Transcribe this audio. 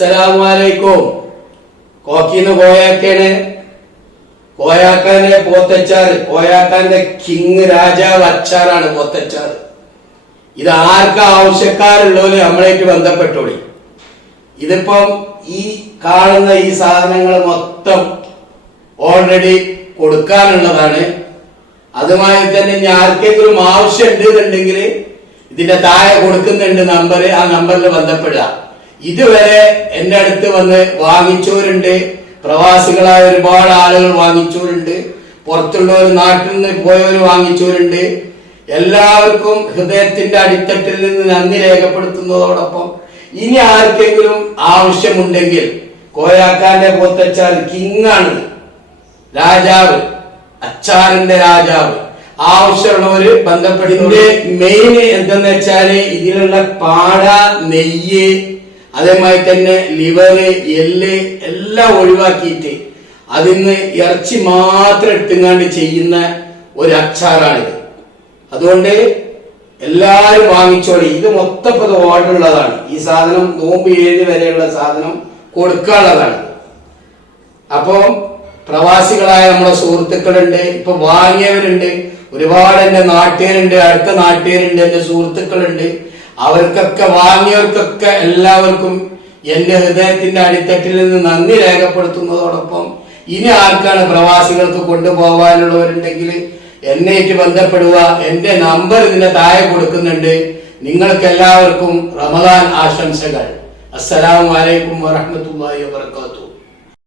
അസ്സലാമലൈക്കും. കോക്കിന്ന് കോയാക്കാണ്. കോയാക്കാന്റെ പോത്തച്ചാറ്, കോയാക്കാന്റെ കിങ് രാജാവ് അച്ചാറാണ് പോത്തച്ചാറ്. ഇത് ആർക്കാ ആവശ്യക്കാരുള്ളവര് നമ്മളായിട്ട് ബന്ധപ്പെട്ടോളി. ഇതിപ്പം ഈ കാണുന്ന ഈ സാധനങ്ങൾ മൊത്തം ഓൾറെഡി കൊടുക്കാനുള്ളതാണ്. അതുമായി തന്നെ ഇനി ആർക്കെങ്കിലും ആവശ്യം ഉണ്ടെന്നുണ്ടെങ്കിൽ ഇതിന്റെ താഴെ കൊടുക്കുന്നുണ്ട് നമ്പർ, ആ നമ്പറിൽ ബന്ധപ്പെടുക. ഇതുവരെ എന്റെ അടുത്ത് വന്ന് വാങ്ങിച്ചവരുണ്ട്, പ്രവാസികളായ ഒരുപാട് ആളുകൾ വാങ്ങിച്ചവരുണ്ട്, പുറത്തുള്ളവർ നാട്ടിൽ നിന്ന് പോയവർ വാങ്ങിച്ചവരുണ്ട്. എല്ലാവർക്കും ഹൃദയത്തിന്റെ അടിത്തട്ടിൽ നിന്ന് നന്ദി രേഖപ്പെടുത്തുന്നതോടൊപ്പം ഇനി ആർക്കെങ്കിലും ആവശ്യമുണ്ടെങ്കിൽ കോയാക്കാന്റെ പോത്തച്ചാർ കിങ് ആണ്, രാജാവ്, അച്ചാറിന്റെ രാജാവ്. ആവശ്യമുള്ളവര് ബന്ധപ്പെടുന്നതിന്റെ മെയിൻ എന്തെന്ന് വെച്ചാല് ഇതിലുള്ള പാട, നെയ്യ്, അതേമാതിരി തന്നെ ലിവറ്, എല്ല് എല്ലാം ഒഴിവാക്കിയിട്ട് അതിന്ന് ഇറച്ചി മാത്രം ഇട്ടുങ്ങാണ്ട് ചെയ്യുന്ന ഒരു അച്ചാറാണിത്. അതുകൊണ്ട് എല്ലാരും വാങ്ങിച്ചോളി. ഇത് മൊത്തം ഓർഡർ ഉള്ളതാണ്. ഈ സാധനം നോമ്പ് 7 വരെയുള്ള സാധനം കൊടുക്കാനുള്ളതാണ്. അപ്പോ പ്രവാസികളായ നമ്മുടെ സുഹൃത്തുക്കളുണ്ട്, ഇപ്പൊ വാങ്ങിയവരുണ്ട്, ഒരുപാട് എന്റെ നാട്ടുകാരുണ്ട്, അടുത്ത നാട്ടുകാരുണ്ട്, എന്റെ സുഹൃത്തുക്കളുണ്ട്. അവർക്കൊക്കെ വാങ്ങിയവർക്കൊക്കെ എല്ലാവർക്കും എന്റെ ഹൃദയത്തിന്റെ അടിത്തട്ടിൽ നിന്ന് നന്ദി രേഖപ്പെടുത്തുന്നതോടൊപ്പം ഇനി ആർക്കാണ് പ്രവാസികൾക്ക് കൊണ്ടുപോകാനുള്ളവരുണ്ടെങ്കിൽ എന്നേറ്റ് ബന്ധപ്പെടുക. എന്റെ നമ്പർ ഇതിന്റെ താഴെ കൊടുക്കുന്നുണ്ട്. നിങ്ങൾക്ക് എല്ലാവർക്കും റമദാൻ ആശംസകൾ. അസ്സലാമു അലൈക്കും വറഹ്മത്തുള്ളാഹി വബറകാതുഹു.